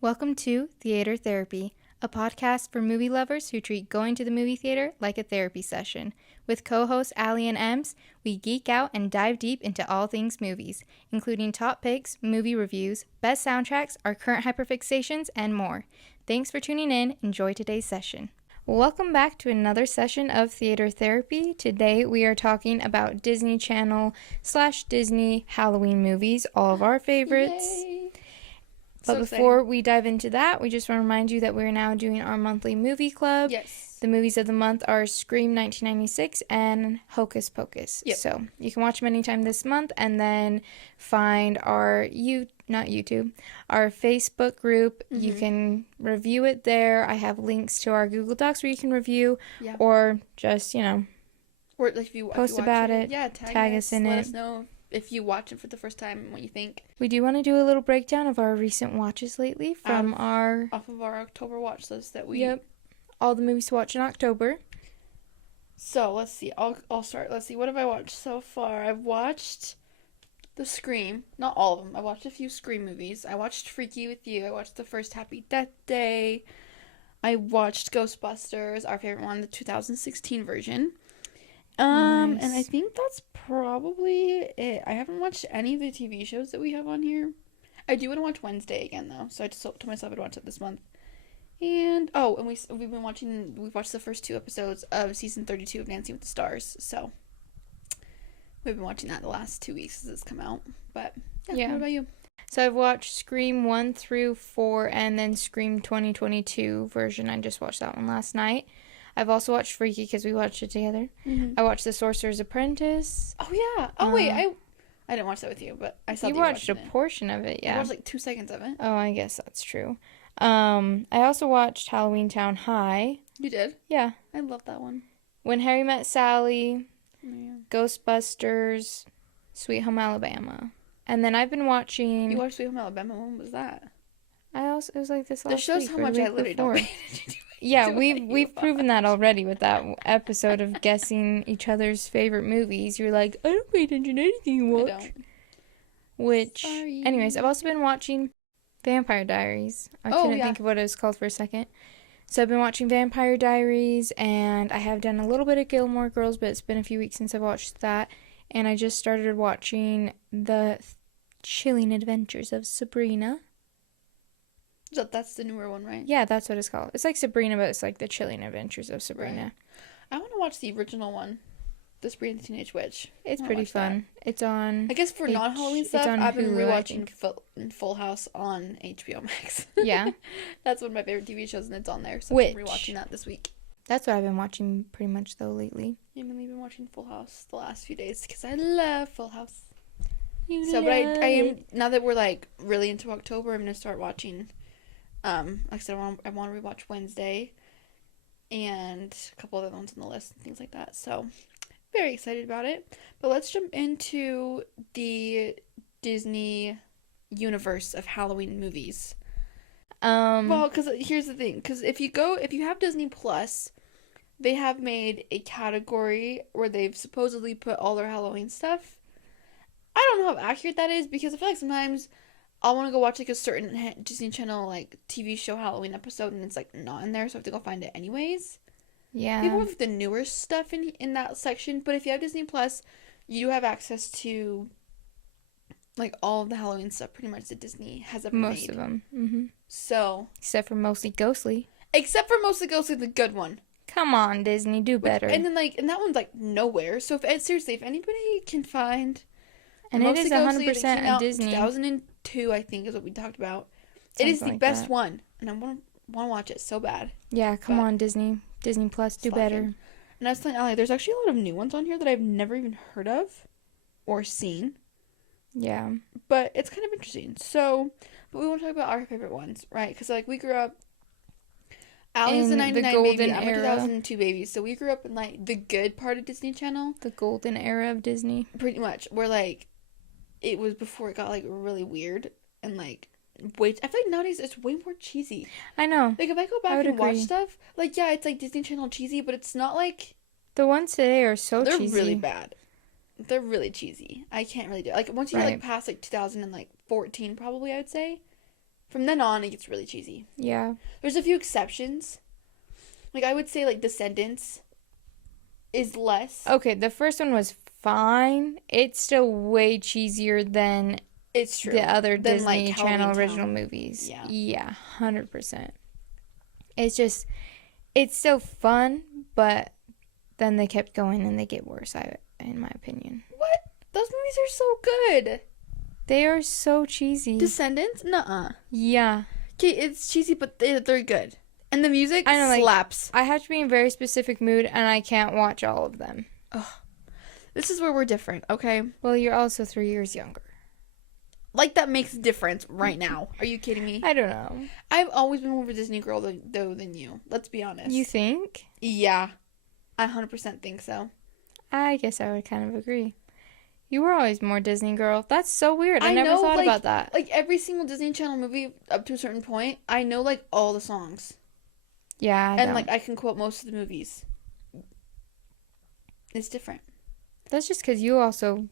Welcome to Theater Therapy, a podcast for movie lovers who treat going to the movie theater like a therapy session. With co-hosts Aly and Ems, we geek out and dive deep into all things movies, including top picks, movie reviews, best soundtracks, our current hyperfixations, and more. Thanks for tuning in. Enjoy today's session. Welcome back to another session of Theater Therapy. Today we are talking about Disney Channel / Disney Halloween movies, all of our favorites. Yay. But before we dive into that, we just want to remind you that we're now doing our monthly movie club. Yes. The movies of the month are Scream 1996 and Hocus Pocus. Yep. So you can watch them anytime this month and then find our our Facebook group. Mm-hmm. You can review it there. I have links to our Google Docs where you can review or just, or like if you post about it. Yeah, tag us in it. Let us know if you watch it for the first time and what you think. We do want to do a little breakdown of our recent watches lately from off of our October watch list that we... Yep. All the movies to watch in October. So, let's see. I'll start. Let's see. What have I watched so far? I've watched the Scream. Not all of them. I watched a few Scream movies. I watched Freaky with You. I watched the first Happy Death Day. I watched Ghostbusters, our favorite one, the 2016 version. Nice. And I think that's probably it. I haven't watched any of the TV shows that we have on here. I do want to watch Wednesday again, though. So I just told myself I'd watch it this month. And we've watched the first 2 episodes of season 32 of Dancing with the Stars. So we've been watching that the last 2 weeks as it's come out. But yeah. What about you? So I've watched Scream 1 through 4 and then Scream 2022 version. I just watched that one last night. I've also watched Freaky because we watched it together. Mm-hmm. I watched The Sorcerer's Apprentice. Oh, yeah. Oh, wait. I didn't watch that with you, but I saw you watched a portion of it, yeah. I watched like 2 seconds of it. Oh, I guess that's true. I also watched Halloween Town High. You did? Yeah. I love that one. When Harry Met Sally, Yeah. Ghostbusters, Sweet Home Alabama. And then I've been watching... You watched Sweet Home Alabama? When was that? It was like this last week. This shows how much I literally don't pay attention to. Yeah, we've proven that already with that episode of guessing each other's favorite movies. You're like, I don't pay attention to anything you watch. I don't. Which, Sorry. anyways, I've also been watching Vampire Diaries. I couldn't think of what it was called for a second. So I've been watching Vampire Diaries, and I have done a little bit of Gilmore Girls, but it's been a few weeks since I've watched that. And I just started watching The Chilling Adventures of Sabrina. So that's the newer one, right? Yeah, that's what it's called. It's like Sabrina, but it's like The Chilling Adventures of Sabrina. Right. I want to watch the original one, The Sabrina the Teenage Witch. It's pretty fun. That. It's on... I guess for non-Halloween stuff, I've been Hulu, rewatching Full House on HBO Max. Yeah. That's one of my favorite TV shows, and it's on there, so I'm rewatching that this week. That's what I've been watching pretty much, though, lately. I've been watching Full House the last few days, because I love Full House. But I am, now that we're, like, really into October, I'm going to start watching... like I said, I want to rewatch Wednesday and a couple other ones on the list and things like that. So, very excited about it. But let's jump into the Disney universe of Halloween movies. Well, because here's the thing. Because if you have Disney Plus, they have made a category where they've supposedly put all their Halloween stuff. I don't know how accurate that is, because I feel like sometimes... I want to go watch, like, a certain Disney Channel, like, TV show Halloween episode, and it's, like, not in there, so I have to go find it anyways. Yeah. People have the newer stuff in that section, but if you have Disney Plus, you do have access to, like, all of the Halloween stuff pretty much that Disney has ever made. Most of them. Mm-hmm. So. Except for Mostly Ghostly. Except for Mostly Ghostly, the good one. Come on, Disney, do better. And then, like, and that one's, like, nowhere. So, seriously, if anybody can find... And it is 100% a Disney. 2002, I think, is what we talked about. It is the best one, and I want to watch it so bad. Yeah, come on, Disney. Disney Plus, do better. And I was telling Allie, there's actually a lot of new ones on here that I've never even heard of or seen. Yeah. But it's kind of interesting. So, but we want to talk about our favorite ones, right? Because, like, we grew up... Allie's a 99 baby. I'm a 2002 baby. So we grew up in, like, the good part of Disney Channel. The golden era of Disney. Pretty much. Where, like... It was before it got, like, really weird and, like, I feel like nowadays it's way more cheesy. I know. Like, if I go back and watch stuff, like, yeah, it's, like, Disney Channel cheesy, but it's not, like... The ones today are so cheesy. They're really bad. They're really cheesy. I can't really do it. Like, once you get, like, past, like, 2014, probably, I would say, From then on, it gets really cheesy. Yeah. There's a few exceptions. Like, I would say, like, Descendants is less. Okay, the first one was fine. It's still way cheesier than It's true. the other Than, Disney like, Channel Halloween original Town. movies. Yeah. Yeah, 100%. It's just, it's still fun, but then they kept going and they get worse, in my opinion. What? Those movies are so good. They are so cheesy. Descendants? Nuh-uh. Yeah. Okay, it's cheesy, but they're good. And the music slaps. I have to be in a very specific mood, and I can't watch all of them. Ugh. This is where we're different, okay? Well, you're also 3 years younger. Like, that makes a difference right now. Are you kidding me? I don't know. I've always been more of a Disney girl, than you. Let's be honest. You think? Yeah. I 100% think so. I guess I would kind of agree. You were always more Disney girl. That's so weird. I never know, thought like, about that. Like, every single Disney Channel movie up to a certain point, I know, like, all the songs. Yeah, And, like, I can quote most of the movies. It's different. That's just because you also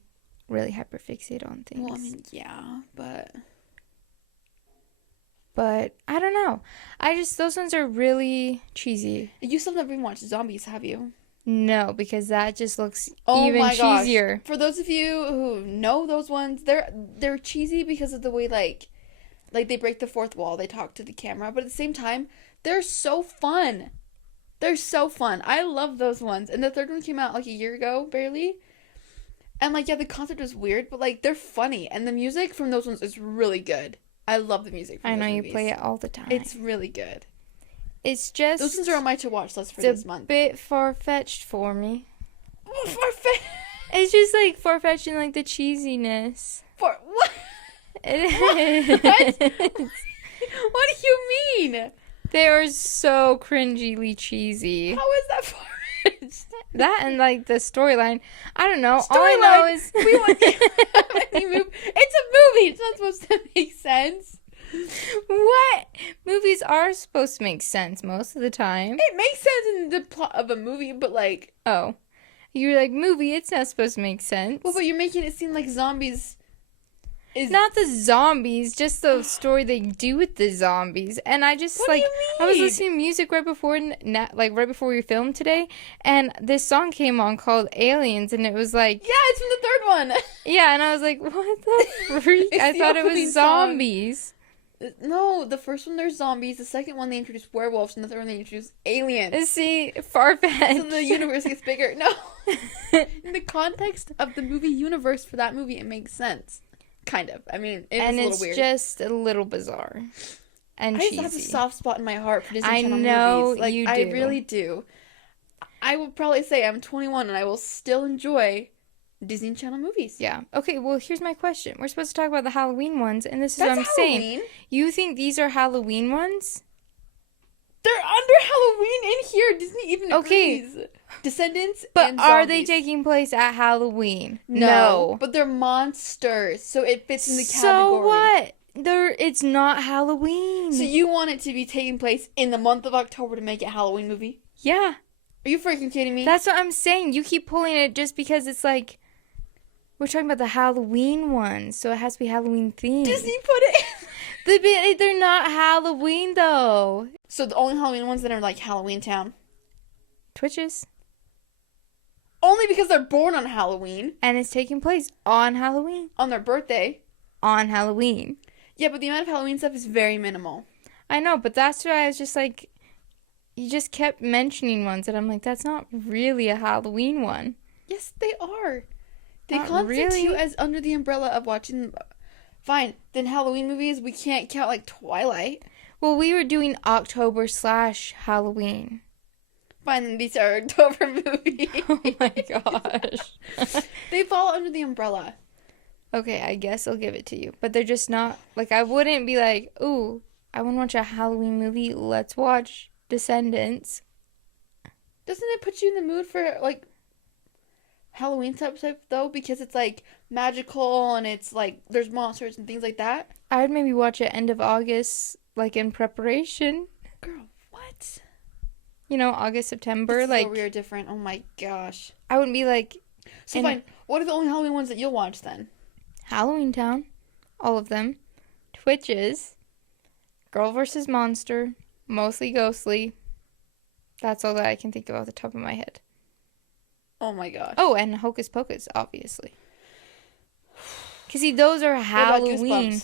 really hyperfixate on things. Well, I mean, yeah, but I don't know. Those ones are really cheesy. you still never even watched Zombies, have you? No, because that just looks Oh even my gosh. cheesier. For those of you who know those ones, they're cheesy because of the way, like they break the fourth wall, they talk to the camera, but at the same time, they're so fun. They're so fun. I love those ones. And the third one came out like a year ago, barely. And, like, yeah, the concept was weird, but, like, they're funny. And the music from those ones is really good. I love the music from those movies. I know you play it all the time. It's really good. It's just... Those ones are on my to-watch list for this month. It's a bit far-fetched for me. Far-fetched? It's just, like, far-fetched in, like, the cheesiness. What? It is. What do you mean? They are so cringily cheesy. How is that far-fetched? That and, like, the storyline. I don't know. All I know is... It's a movie. It's not supposed to make sense. What? Movies are supposed to make sense most of the time. It makes sense in the plot of a movie, but, like... Oh. You're like, movie, it's not supposed to make sense. Well, but you're making it seem like zombies is... Not the zombies, just the story they do with the zombies. And I just, What like... do you mean? I was listening to music right before we filmed today, and this song came on called Aliens, and it was like... Yeah, it's from the third one. Yeah, and I was like, what the freak? I thought it was zombies. No, the first one there's zombies, the second one they introduce werewolves, and the third one they introduce aliens. See, far-fetched. So the universe gets bigger. No. In the context of the movie universe for that movie, it makes sense. Kind of. I mean, it's a little weird. And it's just a little bizarre. And cheesy. I just have a soft spot in my heart for Disney Channel movies. I know like, you do. I really do. I will probably say I'm 21 and I will still enjoy Disney Channel movies. Yeah. Okay, well, here's my question. We're supposed to talk about the Halloween ones, and this is That's what I'm Halloween. saying. You think these are Halloween ones? They're under Halloween in here. Disney even agrees. Descendants But and are they zombies. taking place at Halloween? No. But they're monsters, so it fits in the category. So what? It's not Halloween. So you want it to be taking place in the month of October to make it a Halloween movie? Yeah. Are you freaking kidding me? That's what I'm saying. You keep pulling it just because it's like... We're talking about the Halloween ones, so it has to be Halloween themed. Disney put it in. They're not Halloween, though. So the only Halloween ones that are like Halloween Town. Twitches. Only because they're born on Halloween. And it's taking place on Halloween. On their birthday. On Halloween. Yeah, but the amount of Halloween stuff is very minimal. I know, but that's why I was just like... You just kept mentioning ones that I'm like, that's not really a Halloween one. Yes, they are. They Not constitute really. as under the umbrella of watching... Fine, then Halloween movies, we can't count like Twilight. Well, we were doing October/Halloween. Fine, then these are October movies. Oh my gosh. They fall under the umbrella. Okay, I guess I'll give it to you. But they're just not... Like, I wouldn't be like, ooh, I want to watch a Halloween movie. Let's watch Descendants. Doesn't it put you in the mood for, like, Halloween type though? Because it's, like, magical and it's, like, there's monsters and things like that? I'd maybe watch it end of August, like, in preparation. Girl, what? You know, August, September. This is like, where we are different. Oh, my gosh. I wouldn't be like... So, fine. What are the only Halloween ones that you'll watch, then? Halloween Town. All of them. Twitches. Girl vs. Monster, mostly ghostly. That's all that I can think of off the top of my head. Oh my gosh. Oh, and Hocus Pocus, obviously. Because, see, those are Halloween.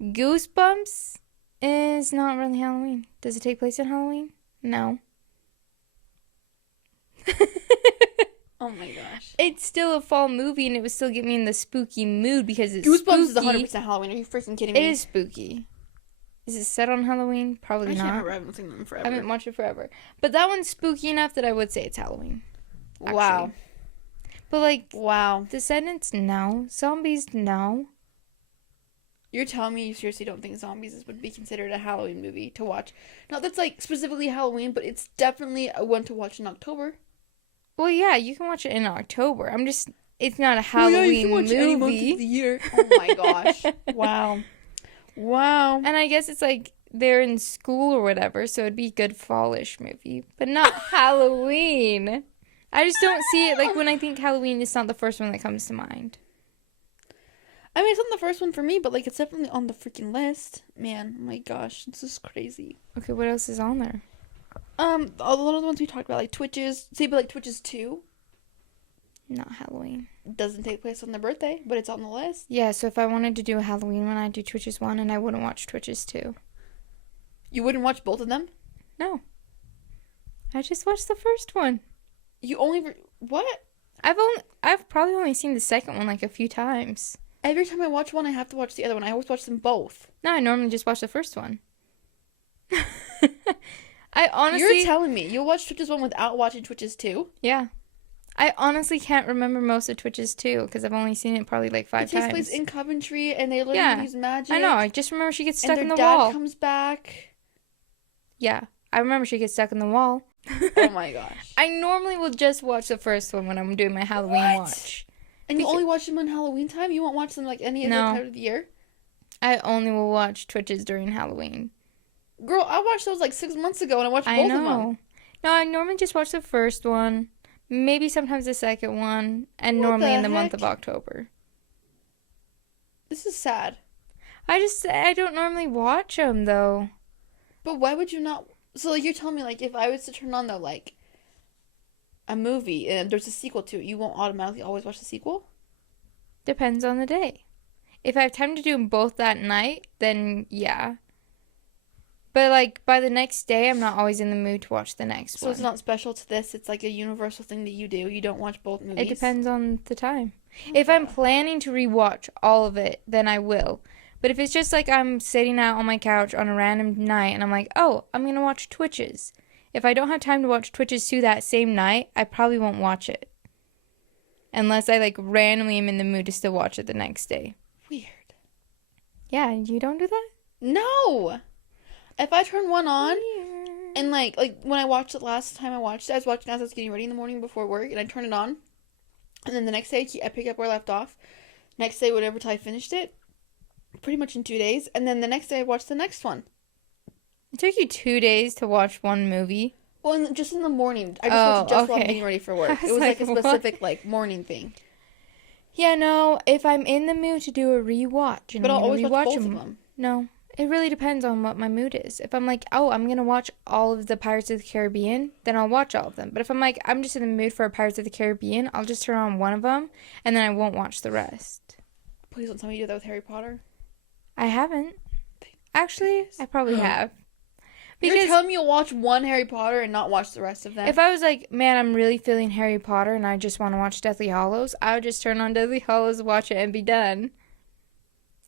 Goosebumps is not really Halloween. Does it take place on Halloween? No. Oh my gosh. It's still a fall movie, and it would still get me in the spooky mood because it's Goosebumps spooky. is 100% Halloween. Are you freaking kidding me? It is spooky. Is it set on Halloween? Probably not. I haven't seen them forever. I haven't watched it forever. But that one's spooky enough that I would say it's Halloween. Actually. Wow. But, like, wow. Descendants, no. Zombies, no. You're telling me you seriously don't think Zombies would be considered a Halloween movie to watch? Not that's, like, specifically Halloween, but it's definitely a one to watch in October. Well, yeah, you can watch it in October. It's not a Halloween movie. Any month of the year. Oh my gosh. Wow. Wow. And I guess it's like they're in school or whatever, so it'd be a good fallish movie, but not Halloween. I just don't see it. Like, when I think Halloween, it's not the first one that comes to mind. I mean, it's not the first one for me, but, like, it's definitely on the freaking list. Man, oh my gosh, this is crazy. Okay, what else is on there? A lot of the ones we talked about, like Twitches. Say, but like Twitches 2 Not Halloween. doesn't take place on their birthday, but it's on the list. Yeah, so if I wanted to do a Halloween one, I'd do Twitches 1, and I wouldn't watch Twitches 2. You wouldn't watch both of them? No. I just watched the first one. You only... What? I've probably only seen the second one like a few times. Every time I watch one, I have to watch the other one. I always watch them both. No, I normally just watch the first one. I honestly... You're telling me you'll watch Twitches 1 without watching Twitches 2? Yeah. I honestly can't remember most of Twitches 2 because I've only seen it probably like 5 times. It takes place in Coventry and they learn how to use magic. I know. I just remember she gets stuck in the wall. And their wall. dad comes back. Yeah. I remember she gets stuck in the wall. Oh my gosh. I normally will just watch the first one when I'm doing my Halloween watch. And you only watch them on Halloween time? You won't watch them like any other time of the year? I only will watch Twitches during Halloween. Girl, I watched those like 6 months ago and I watched both of them. No, I normally just watch the first one, maybe sometimes the second one, and normally in the month of October. This is sad. I don't normally watch them though. But why would you not? So like you're telling me like if I was to turn on though like a movie and there's a sequel to it, you won't automatically always watch the sequel? Depends on the day. If I have time to do them both that night, then yeah. But, like, by the next day, I'm not always in the mood to watch the next one. So it's not special to this? It's like a universal thing that you do? You don't watch both movies? It depends on the time. If I'm planning to rewatch all of it, then I will. But if it's just like I'm sitting out on my couch on a random night and I'm like, oh, I'm going to watch Twitches. If I don't have time to watch Twitches 2 that same night, I probably won't watch it. Unless I, like, randomly am in the mood to still watch it the next day. Weird. Yeah, you don't do that? No! If I turn one on, and like when I watched it last time I watched it, I was watching as I was getting ready in the morning before work, and I turned it on, and then the next day I pick up where I left off. Next day, whatever till I finished it, pretty much in 2 days, and then the next day I watched the next one. It took you 2 days to watch one movie? Well, just in the morning. I just watched it just while I'm getting ready for work. It was like a specific like morning thing. Yeah, no, if I'm in the mood to do a rewatch, but I'll always watch both of them. No. It really depends on what my mood is. If I'm like, oh, I'm going to watch all of the Pirates of the Caribbean, then I'll watch all of them. But if I'm like, I'm just in the mood for a Pirates of the Caribbean, I'll just turn on one of them, and then I won't watch the rest. Please don't tell me you do that with Harry Potter. I haven't. Actually, I probably have. Because you're telling me you'll watch one Harry Potter and not watch the rest of them? If I was like, man, I'm really feeling Harry Potter and I just want to watch Deathly Hallows, I would just turn on Deathly Hallows, watch it, and be done.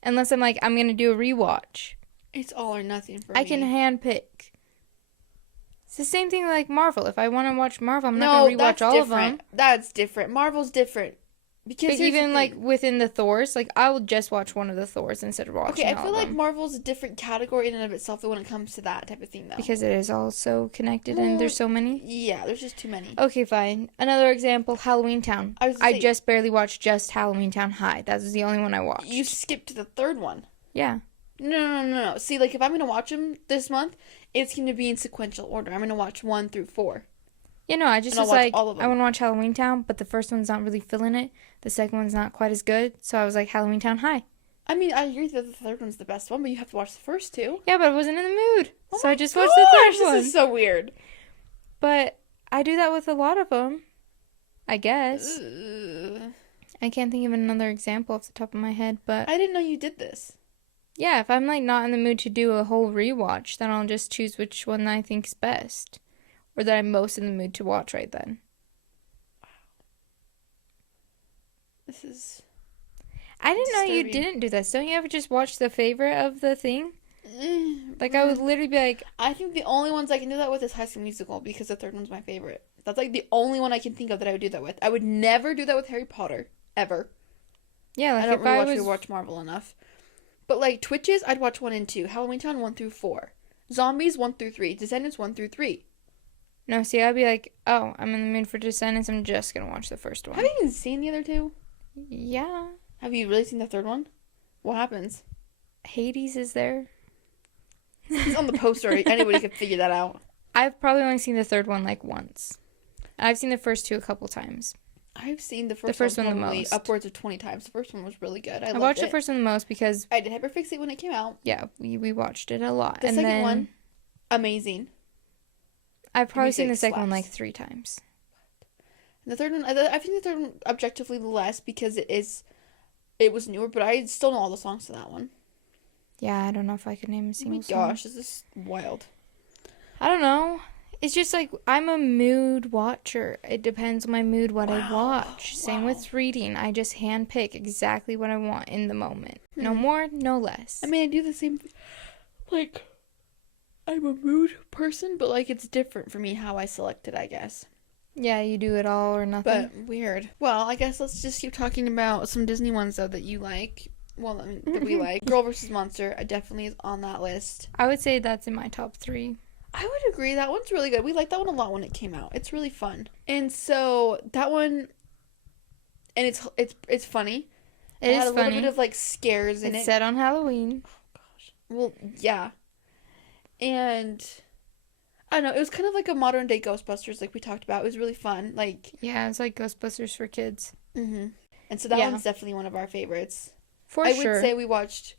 Unless I'm like, I'm going to do a rewatch. It's all or nothing for me. I can handpick. It's the same thing like Marvel. If I want to watch Marvel, I'm not going to rewatch all of them. That's different. Marvel's different. Because even like within the Thors, like I will just watch one of the Thors instead of watching all of them. Okay, I feel like Marvel's a different category in and of itself when it comes to that type of thing, though. Because it is all so connected and there's so many? Yeah, there's just too many. Okay, fine. Another example, Halloween Town. I just barely watched just Halloween Town High. That was the only one I watched. You skipped to the third one. Yeah. No. See, like, if I'm going to watch them this month, it's going to be in sequential order. I'm going to watch 1 through 4. Yeah, no, I just was like, I want to watch Halloween Town, but the first one's not really feeling it. The second one's not quite as good, so I was like, Halloween Town High. I mean, I agree that the third one's the best one, but you have to watch the first two. Yeah, but I wasn't in the mood. Oh so my I just watched the third one. This is so weird. But I do that with a lot of them, I guess. Ugh. I can't think of another example off the top of my head, but... I didn't know you did this. Yeah, if I'm, like, not in the mood to do a whole rewatch, then I'll just choose which one I think's best. Or that I'm most in the mood to watch right then. Wow. This is... I didn't know you disturbing. didn't do this. Don't you ever just watch the favorite of the thing? Like, I would literally be like... I think the only ones I can do that with is High School Musical, because the third one's my favorite. That's, like, the only one I can think of that I would do that with. I would never do that with Harry Potter. Ever. Yeah, like, I don't if I rewatch Marvel enough. But, like, Twitches, I'd watch 1 and 2. Halloween Town, 1 through 4. Zombies, 1 through 3. Descendants, 1 through 3. No, see, I'd be like, oh, I'm in the mood for Descendants. I'm just gonna watch the first one. Have you even seen the other two? Yeah. Have you really seen the third one? What happens? Hades is there. He's on the poster. Anybody could figure that out. I've probably only seen the third one, like, once. I've seen the first two a couple times. I've seen the first first one one the probably most. upwards of 20 times. The first one was really good. I watched loved the first one the most because... I did hyperfixate when it came out. Yeah, we watched it a lot. The and second then one, amazing. I've probably seen the music second one, slaps. like, 3 times. The third one, I think the third one objectively less because it was newer, but I still know all the songs to that one. Yeah, I don't know if I could name a Oh single my song. gosh, this is wild. I don't know. It's just like, I'm a mood watcher. It depends on my mood what I watch. Same with reading. I just handpick exactly what I want in the moment. No more, no less. I mean, I do the same thing. Like, I'm a mood person, but, like, it's different for me how I select it, I guess. Yeah, you do it all or nothing. But weird. Well, I guess let's just keep talking about some Disney ones, though, that you like. Well, I mean, that we like. Girl vs. Monster, definitely is on that list. I would say that's in my top 3. I would agree. That one's really good. We liked that one a lot when it came out. It's really fun. And so, that one... And it's funny. It is had a funny. little bit of, like, scares in It's it. set on Halloween. Oh, gosh. Well, yeah. And... I don't know. It was kind of like a modern-day Ghostbusters, like we talked about. It was really fun. Like... Yeah, it's like Ghostbusters for kids. Mm-hmm. And so that one's definitely one of our favorites. For I sure. would say we watched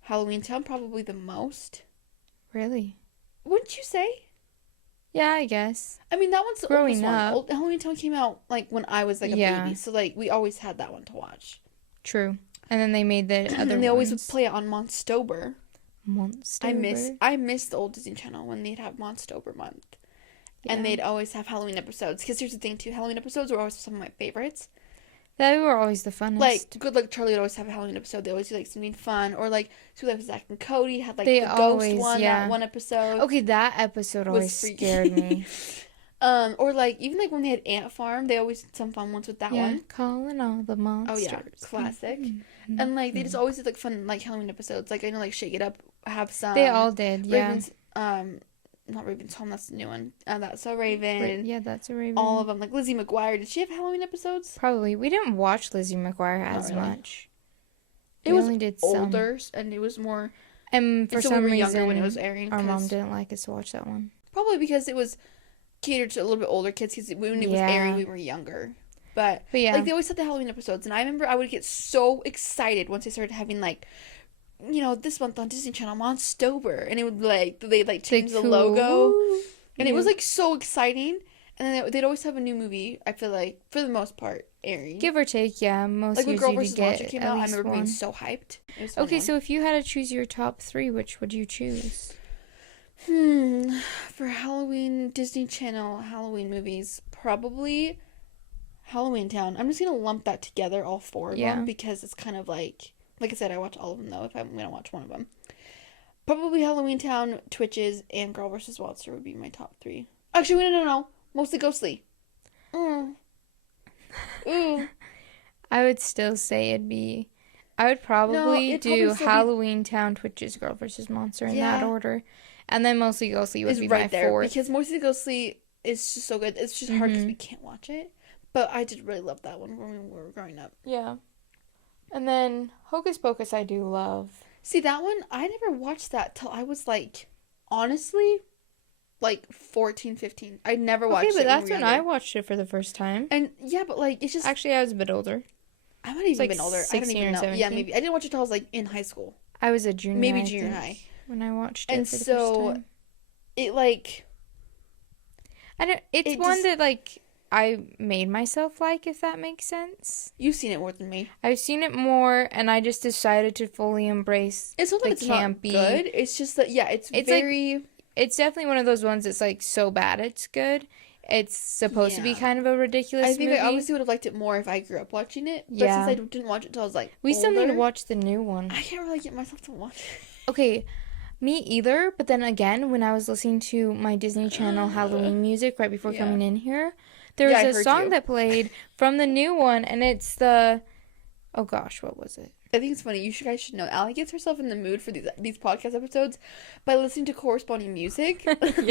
Halloween Town probably the most. Really? Wouldn't you say? Yeah, I guess. I mean, that one's the Growing oldest up. one. Halloween Town came out, like, when I was, like, a baby. So, like, we always had that one to watch. True. And then they made the other And they always would ones. play it on Monstober. Monstober. I miss the old Disney Channel when they'd have Monstober month. Yeah. And they'd always have Halloween episodes. Because here's the thing, too. Halloween episodes were always some of my favorites. They were always the funnest. Like, Good Luck Charlie would always have a Halloween episode. They always do, like, something fun. Or, like, Sweet Life of Zack and Cody had, like, they the always, ghost one, that one episode. Okay, that episode always scared me. Or, like, even, like, when they had Ant Farm, they always did some fun ones with that one. Calling all the monsters. Oh, yeah. Classic. And, like, they just always did, like, fun, like, Halloween episodes. Like, I know, like, Shake It Up have some. They all did, yeah. Raven's, not Raven's Home, that's the new one. That's So Raven. Yeah, That's a Raven. All of them. Like, Lizzie McGuire. Did she have Halloween episodes? Probably. We didn't watch Lizzie McGuire as much. It was only did older, and it was more... And for so some we were reason, younger when it was airing. Our mom didn't like us to watch that one. Probably because it was catered to a little bit older kids, because when it was airing, we were younger. But yeah. Like, they always had the Halloween episodes, and I remember I would get so excited once they started having, like, you know, this month on Disney Channel, Monstober, and it would, like, they'd, like, change the logo, and it was, like, so exciting, and then they'd always have a new movie, I feel like, for the most part, airing. Give or take, yeah, most like, when years Girl you vs. could get Monster came out, I remember one. being so hyped. Okay, so if you had to choose your top 3, which would you choose? For Halloween, Disney Channel, Halloween movies, probably Halloween Town. I'm just gonna lump that together, all 4 of them, because it's kind of like I said, I watch all of them, though, if I'm gonna watch one of them. Probably Halloween Town, Twitches, and Girl vs. Monster would be my top 3. Actually, no. Mostly Ghostly. Ooh. I would still say I would probably do Halloween Town, Twitches, Girl vs. Monster in that order. And then Mostly Ghostly would be my 4th. Because Mostly Ghostly is just so good. It's just hard because we can't watch it. But I did really love that one when we were growing up. Yeah. And then Hocus Pocus I do love. See, that one, I never watched that till I was, like, honestly, like, 14, 15. I never watched it. Okay, but that's when I watched it for the first time. And, yeah, but, like, it's just... Actually, I was a bit older. I might have even like been older. I don't 16 even or know. 17. Yeah, maybe. I didn't watch it until I was like in high school. I was a junior. Maybe I junior think, high. when I watched it And for the so first time. it like It's one that like I made myself like, if that makes sense. You've seen it more than me. I've seen it more, and I just decided to fully embrace. It's not that it's not good. It's just that it's very. Like, it's definitely one of those ones that's like so bad it's good. It's supposed to be kind of a ridiculous movie. I obviously would have liked it more if I grew up watching it. But since I didn't watch it until I was like we older, still need to watch the new one. I can't really get myself to watch it. Okay, me either. But then again, when I was listening to my Disney Channel Halloween music right before coming in here, there was a song that played from the new one, and it's the... Oh gosh, what was it? I think it's funny. You guys should know. Allie gets herself in the mood for these podcast episodes by listening to corresponding music.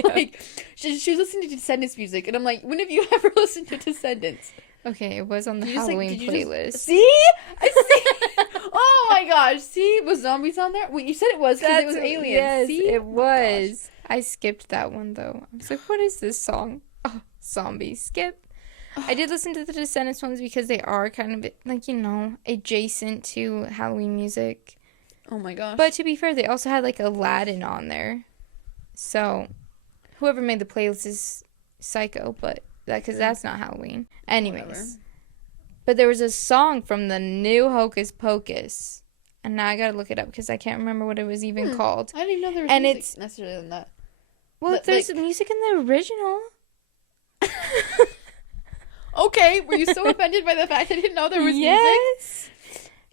Like, she was listening to Descendants music, and I'm like, when have you ever listened to Descendants? Okay, it was on the Halloween playlist. See? I see. Oh my gosh. See? Was zombies on there? Well, you said it was because it was aliens. Yes, see? it was. I skipped that one, though. I was like, what is this song? Oh, zombie skip. I did listen to the Descendants ones because they are kind of, like, adjacent to Halloween music. Oh my gosh. But to be fair, they also had, like, Aladdin on there. So, whoever made the playlist is psycho, but because that's not Halloween. Anyways. Whatever. But there was a song from the new Hocus Pocus. And now I gotta look it up because I can't remember what it was even called. I didn't even know there was music necessarily in that. Well, there's music in the original. Okay, were you so offended by the fact I didn't know there was music? Yes.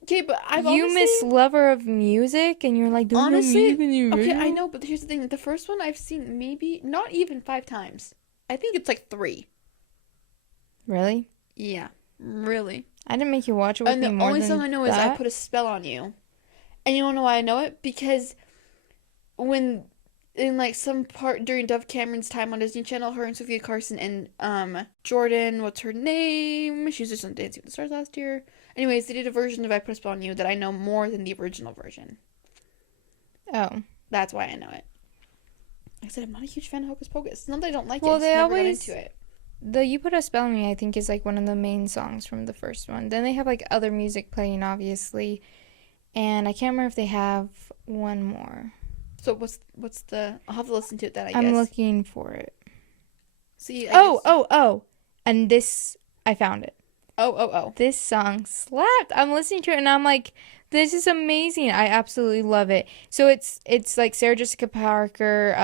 Okay, but You miss lover of music, and you're like, don't honestly, music in the original? Okay, I know, but here's the thing. The first one I've seen maybe not even 5 times. I think it's like 3. Really? Yeah, really. I didn't make you watch it with me more than that. And the only song I know is I Put a Spell on You. And you wanna know why I know it? Because when... in like some part during Dove Cameron's time on Disney Channel, her and Sophia Carson and Jordan, what's her name? She was just on Dancing with the Stars last year. Anyways, they did a version of I Put a Spell on You that I know more than the original version. Oh. That's why I know it. Like I said, I'm not a huge fan of Hocus Pocus. It's not that I don't like it. Well, they never got into it. The You Put a Spell on Me, I think, is like one of the main songs from the first one. Then they have like other music playing, obviously. And I can't remember if they have one more. So what's the... I'll have to listen to it then, I guess. I'm looking for it. See, Oh. And this... I found it. Oh. This song slapped. I'm listening to it and I'm like, this is amazing. I absolutely love it. So it's like Sarah Jessica Parker,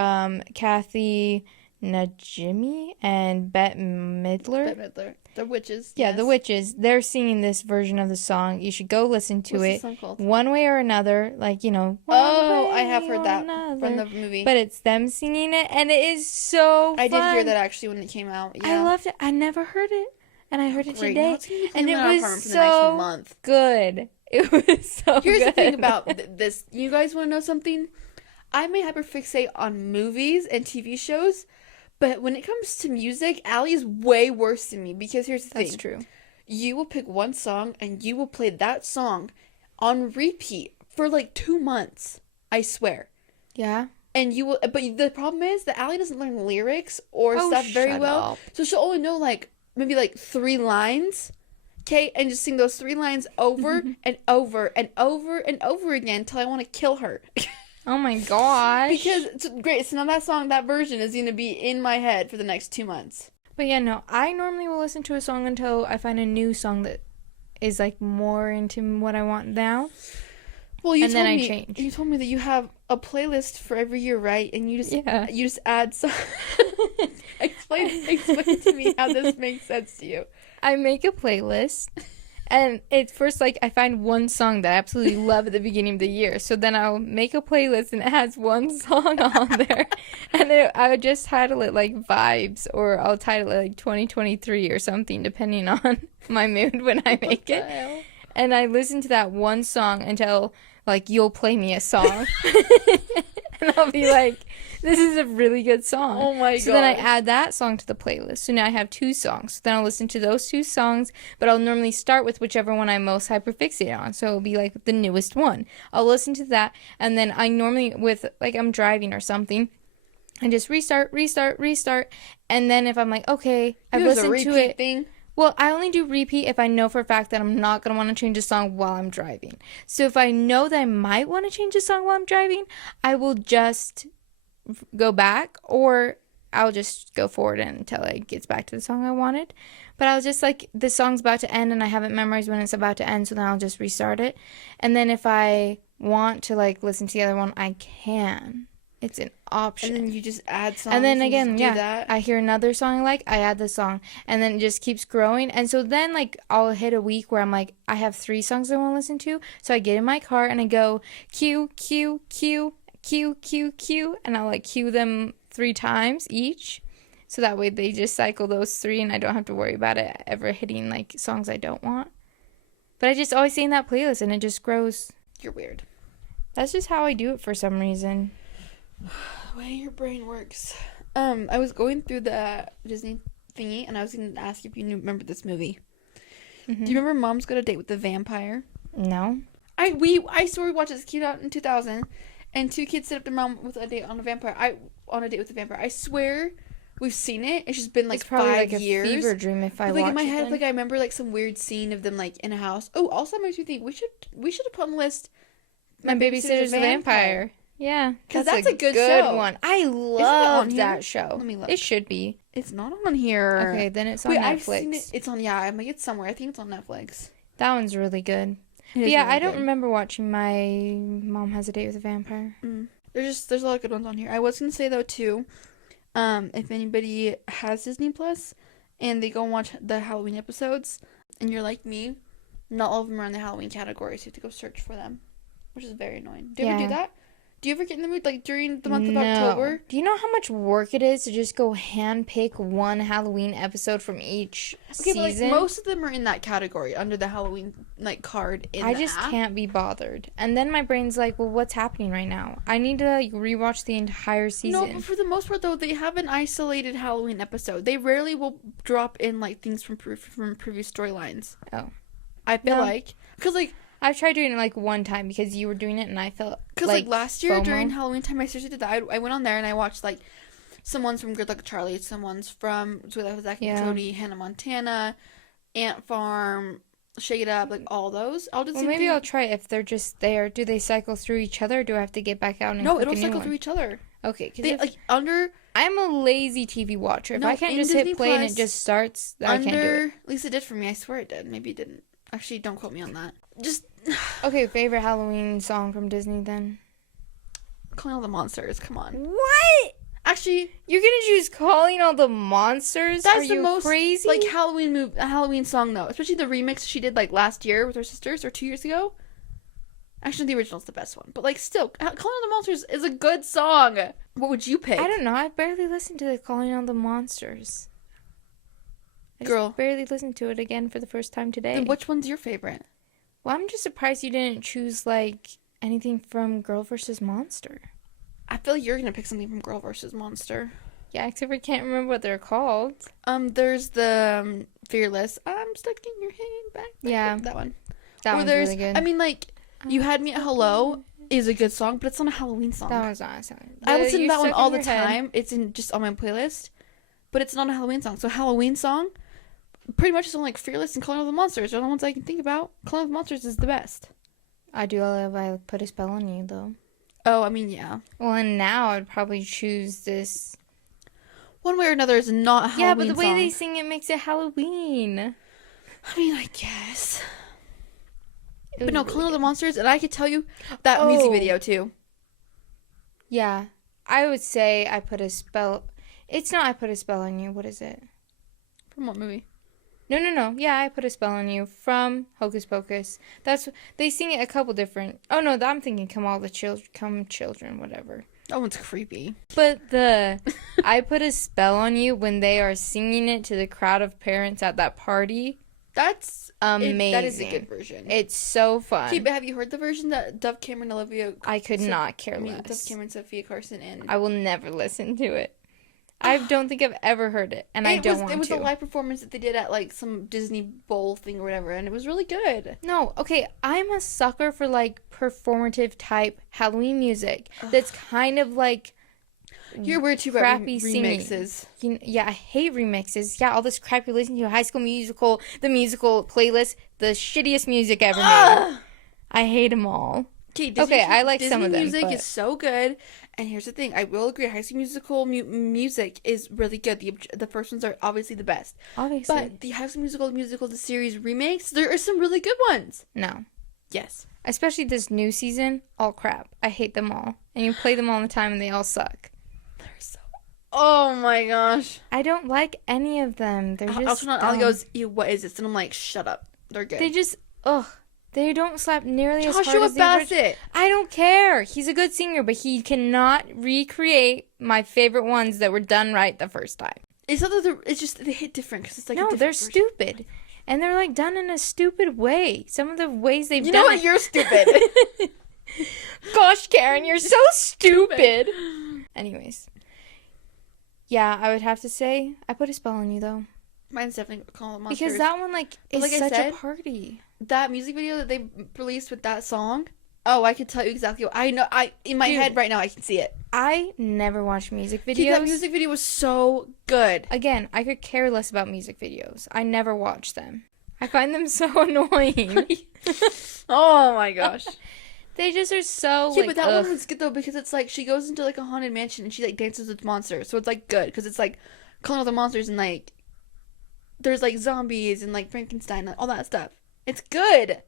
Kathy Najimy, and Bette Midler. The witches. Yeah, yes. The witches. They're singing this version of the song. You should go listen to it. What's the song called? One Way or Another. Like, I have heard that from the movie. But it's them singing it, and it is so fun. I did hear that actually when it came out. Yeah. I loved it. I never heard it, and I heard it today. And it was so good. It was so Here's good. the thing about this. You guys want to know something? I may hyperfixate on movies and TV shows, but when it comes to music, Allie is way worse than me because here's the thing. That's true. You will pick one song and you will play that song on repeat for like 2 months. I swear. Yeah. And you will, but the problem is that Allie doesn't learn lyrics or stuff very well. Up. So she'll only know like maybe like 3 lines. Okay, and just sing those 3 lines over and over and over and over again until I want to kill her. Oh my gosh. Because it's great. So now that song, that version is going to be in my head for the next 2 months. But yeah, no, I normally will listen to a song until I find a new song that is like more into what I want now. Well, I change. You told me that you have a playlist for every year, right? And you just add some. Explain to me how this makes sense to you. I make a playlist. And it's first, like, I find one song that I absolutely love at the beginning of the year. So then I'll make a playlist and it has one song on there. And then I would just title it, like, Vibes. Or I'll title it, like, 2023 or something, depending on my mood when I make it. Hell? And I listen to that one song until, like, you'll play me a song. And I'll be like, this is a really good song. Oh my god. So then I add that song to the playlist. So now I have 2 songs. So then I'll listen to those 2 songs, but I'll normally start with whichever one I'm most hyperfixated on. So it'll be like the newest one. I'll listen to that, and then I normally, with like I'm driving or something, I just restart. And then if I'm like, okay, I've listened to it. Thing. Well, I only do repeat if I know for a fact that I'm not going to want to change a song while I'm driving. So if I know that I might want to change a song while I'm driving, I will just go back, or I'll just go forward until it gets back to the song I wanted. But I was just like, the song's about to end and I haven't memorized when it's about to end, so then I'll just restart it. And then if I want to like listen to the other one, I can. It's an option. And then you just add songs. And then again, do that. I hear another song I like, I add the song. And then it just keeps growing. And so then, like, I'll hit a week where I'm like, I have 3 songs I want to listen to. So I get in my car and I go, Q, Q, Q, Q, Q, Q. And I'll, like, cue them 3 times each. So that way they just cycle those 3 and I don't have to worry about it ever hitting, like, songs I don't want. But I just always stay in that playlist and it just grows. You're weird. That's just how I do it for some reason. The way your brain works. I was going through the Disney thingy and I was going to ask if you remember this movie. Mm-hmm. Do you remember Mom's Got a Date with the Vampire? No. I swear we watched this cute out in 2000 and 2 kids set up their mom with a date on a vampire. On a date with the vampire. I swear we've seen it. It's just been like 5 years. A fever dream if I watch like in my it head, then. like I remember like some weird scene of them like in a house. Oh, also makes me think we should have put on the list My Babysitter's a Vampire. Yeah, because that's a good show. One. I love that show. Let me look. It should be. It's not on here. Okay, then it's on Netflix. I've seen it. It's on. Yeah, I'm like it's somewhere. I think it's on Netflix. That one's really good. But yeah, really I don't remember watching My Mom Has a Date with a Vampire. There's a lot of good ones on here. I was gonna say though too, if anybody has Disney Plus and they go and watch the Halloween episodes, and you're like me, not all of them are in the Halloween category, so you have to go search for them, which is very annoying. Do you ever do that? Do you ever get in the mood, like, during the month of October? Do you know how much work it is to just go hand-pick one Halloween episode from each season? But, like, most of them are in that category, under the Halloween, like, card in the app. I just can't be bothered. And then my brain's like, well, what's happening right now? I need to, like, rewatch the entire season. No, but for the most part, though, they have an isolated Halloween episode. They rarely will drop in, like, things from previous storylines. Oh. I feel like. Because, like... I've tried doing it like one time because you were doing it and I felt like last year FOMO. During Halloween time I seriously did that. I went on there and I watched like someone's from Good Luck Charlie, someone's from Zack and Cody, Hannah Montana, Ant Farm, Shake It Up, like all those. I'll just maybe I'll try it if they're just there. Do they cycle through each other or do I have to get back out and No, it'll cycle through each other. Okay, because under I'm a lazy TV watcher. If I can't just hit play and it just starts, I can't do it. At least it did for me. I swear it did. Maybe it didn't. Actually, don't quote me on that. Just okay. Favorite Halloween song from Disney then? Calling All the Monsters. Come on. What? Actually, you're gonna choose Calling All the Monsters? That's the most crazy? Like Halloween song though. Especially the remix she did like last year with her sisters or 2 years ago. Actually, the original's the best one. But like still, Calling All the Monsters is a good song. What would you pick? I don't know. I barely listened to the Calling All the Monsters. I just barely listened to it again for the first time today. And which one's your favorite? Well, I'm just surprised you didn't choose, like, anything from Girl vs. Monster. I feel like you're going to pick something from Girl vs. Monster. Yeah, except I can't remember what they're called. There's the Fearless. I'm stuck in your head. Back. Yeah. That one. That one's really good. I mean, like, You Had Me at Hello is a good song, but it's not a Halloween song. That one's not a song. I listen to that one all the time. It's just on my playlist, but it's not a Halloween song. So Halloween song... pretty much it's only like Fearless and Calling All the Monsters. They're the ones I can think about. Calling All the Monsters is the best. I do love I Put a Spell on You, though. Oh, I mean, yeah. Well, and now I'd probably choose this. One way or another is not a Halloween Yeah, but the way song. they sing it makes it Halloween. I mean, I guess. But no, Calling All the Monsters, and I could tell you that music video, too. Yeah. I would say I Put a Spell... It's not I Put a Spell on You. What is it? From what movie? No. Yeah, I Put a Spell on You from Hocus Pocus. They sing it a couple different. Oh no, I'm thinking Come Children, whatever. That one's creepy. But the I Put a Spell on You when they are singing it to the crowd of parents at that party. That's amazing. That is a good version. It's so fun. Okay, but have you heard the version that Dove Cameron, Olivia? I could not care less. Dove Cameron, Sophia Carson, and I will never listen to it. I don't think I've ever heard it, and I don't want to. It was a live performance that they did at, like, some Disney Bowl thing or whatever, and it was really good. No, okay, I'm a sucker for, like, performative type Halloween music that's kind of, like, You're weird too about crappy remixes. Yeah, I hate remixes. Yeah, all this crap you listen to, High School Musical, the musical playlist, the shittiest music ever made. I hate them all. Okay, I like Disney some of them. Music is so good, and here's the thing: I will agree. High School Musical music is really good. The first ones are obviously the best. Obviously, but the High School Musical the series remakes, there are some really good ones. No. Yes. Especially this new season, all crap. I hate them all, and you play them all the time, and they all suck. They're so. Oh my gosh. I don't like any of them. They're just. Aly goes, "Ew, what is this?" And I'm like, "Shut up. They're good." They just They don't slap nearly as hard as the Bassett. I don't care. He's a good singer, but he cannot recreate my favorite ones that were done right the first time. It's not that it's just they hit different because it's like no, they're version. Stupid, and they're like done in a stupid way. Some of the ways they've done. You know what? You're stupid. Gosh, Karen, you're so stupid. Anyways, yeah, I would have to say I put a spell on you though. Mine's definitely Call of Monsters. Because that one is such a party. That music video that they released with that song. Oh, I could tell you exactly what I know. In my head right now, I can see it. I never watch music videos. Dude, that music video was so good. Again, I could care less about music videos. I never watch them. I find them so annoying. Oh my gosh. They just are so but that one was good though because it's like she goes into like a haunted mansion and she like dances with monsters. So it's like good because it's like calling all the monsters and like there's like zombies and like Frankenstein and all that stuff. It's good.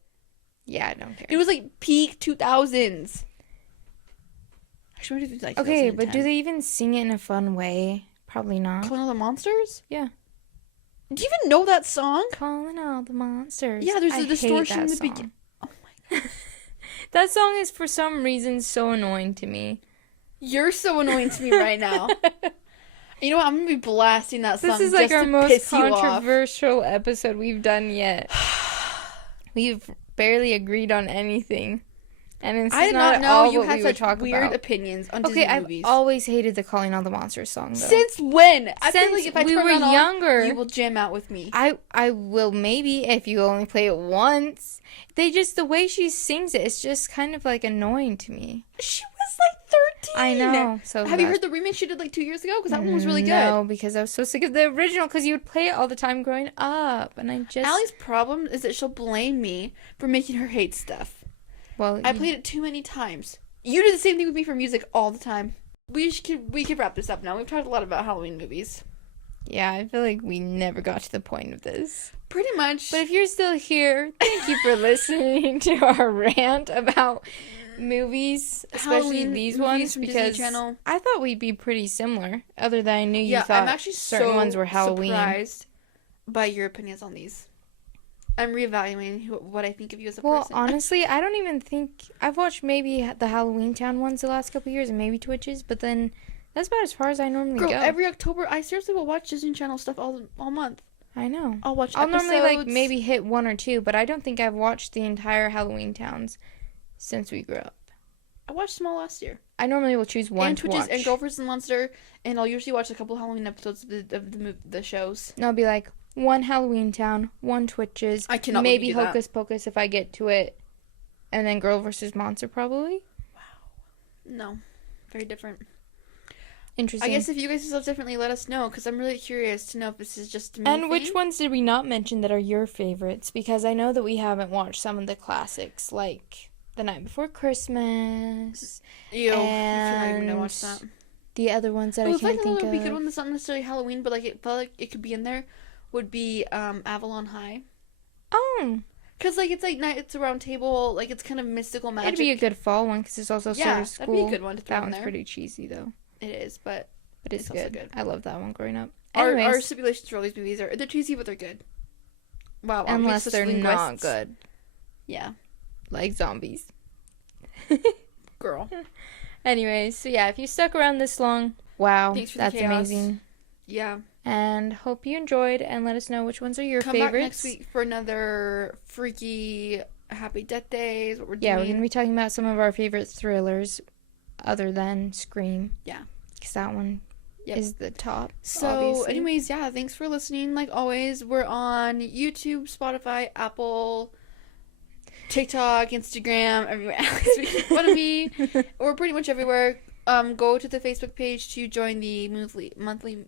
Yeah, I don't care. It was like peak 2000s. Actually, maybe it was like okay, but do they even sing it in a fun way? Probably not. Calling all the monsters? Yeah. Do you even know that song? Calling all the monsters. Yeah, there's a distortion in the beginning. Oh my god. That song is for some reason so annoying to me. You're so annoying to me right now. You know what? I'm going to be blasting that song. This is like our most controversial episode we've done yet. We've barely agreed on anything. And I did not know you had such weird opinions on Disney movies. I've always hated the Calling All the Monsters song, though. Since when? I Since feel like if I we turn were that younger, on, you will jam out with me. I will maybe if you only play it once. The way she sings it, it's just kind of like annoying to me. She was like 13. I know. So have you heard the remix she did like 2 years ago? Because that one was really good. No, because I was so sick of the original. Because you would play it all the time growing up, and I just. Ally's problem is that she'll blame me for making her hate stuff. Well, I played it too many times. You do the same thing with me for music all the time. We could wrap this up now. We've talked a lot about Halloween movies. Yeah, I feel like we never got to the point of this. Pretty much. But if you're still here, thank you for listening to our rant about movies, especially Halloween these movies ones, from because Disney Channel. I thought we'd be pretty similar. Other than I knew you thought I'm actually certain ones were Halloween. Surprised by your opinions on these. I'm reevaluating what I think of you as a person. Well, honestly, I don't even think I've watched maybe the Halloween Town ones the last couple of years, and maybe Twitches, but then that's about as far as I normally go. Every October, I seriously will watch Disney Channel stuff all month. I know. I'll watch. I'll normally like maybe hit one or two, but I don't think I've watched the entire Halloween Towns since we grew up. I watched them all last year. I normally will choose one and to Twitches watch. And Girlfriends and Monster, and I'll usually watch a couple Halloween episodes of the shows. And I'll be like, one Halloween Town, one Twitches. I cannot maybe Hocus Pocus if I get to it, and then Girl vs. Monster probably. Wow. No, very different. Interesting. I guess if you guys yourself differently, let us know, because I'm really curious to know if this is just me. And which ones did we not mention that are your favorites? Because I know that we haven't watched some of the classics, like The Night Before Christmas. Ew, I feel like I'm gonna watch that. The other ones that I can't think of. Would be good one that's not necessarily Halloween, but like it felt like it could be in there. Would be Avalon High. Oh. Because like it's like night, it's a round table, like it's kind of mystical magic. It'd be a good fall one because it's also sort of school. That'd be a good one to throw that in one's there. pretty cheesy though. It is, but it's good. Also good. I love that one growing up. Our stipulations for all these movies they're cheesy, but they're good. Wow, unless they're not good. Yeah, like zombies. Girl. Anyways, so yeah, if you stuck around this long, wow, that's amazing. Yeah. And hope you enjoyed, and let us know which ones are your favorites. Come back next week for another freaky Happy Death Days. What we're doing. Yeah, we're gonna be talking about some of our favorite thrillers, other than Scream. Yeah, because that one is the top. So, obviously. Anyways, yeah, thanks for listening. Like always, we're on YouTube, Spotify, Apple, TikTok, Instagram, everywhere. Alex, make fun of me. We're pretty much everywhere. go to the Facebook page to join the monthly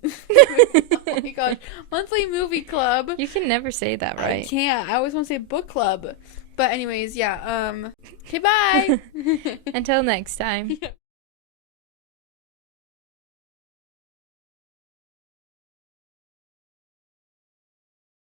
oh my gosh, monthly movie club. You can never say that right. I can't. I always want to say book club. But anyways, yeah. Okay, bye. Until next time.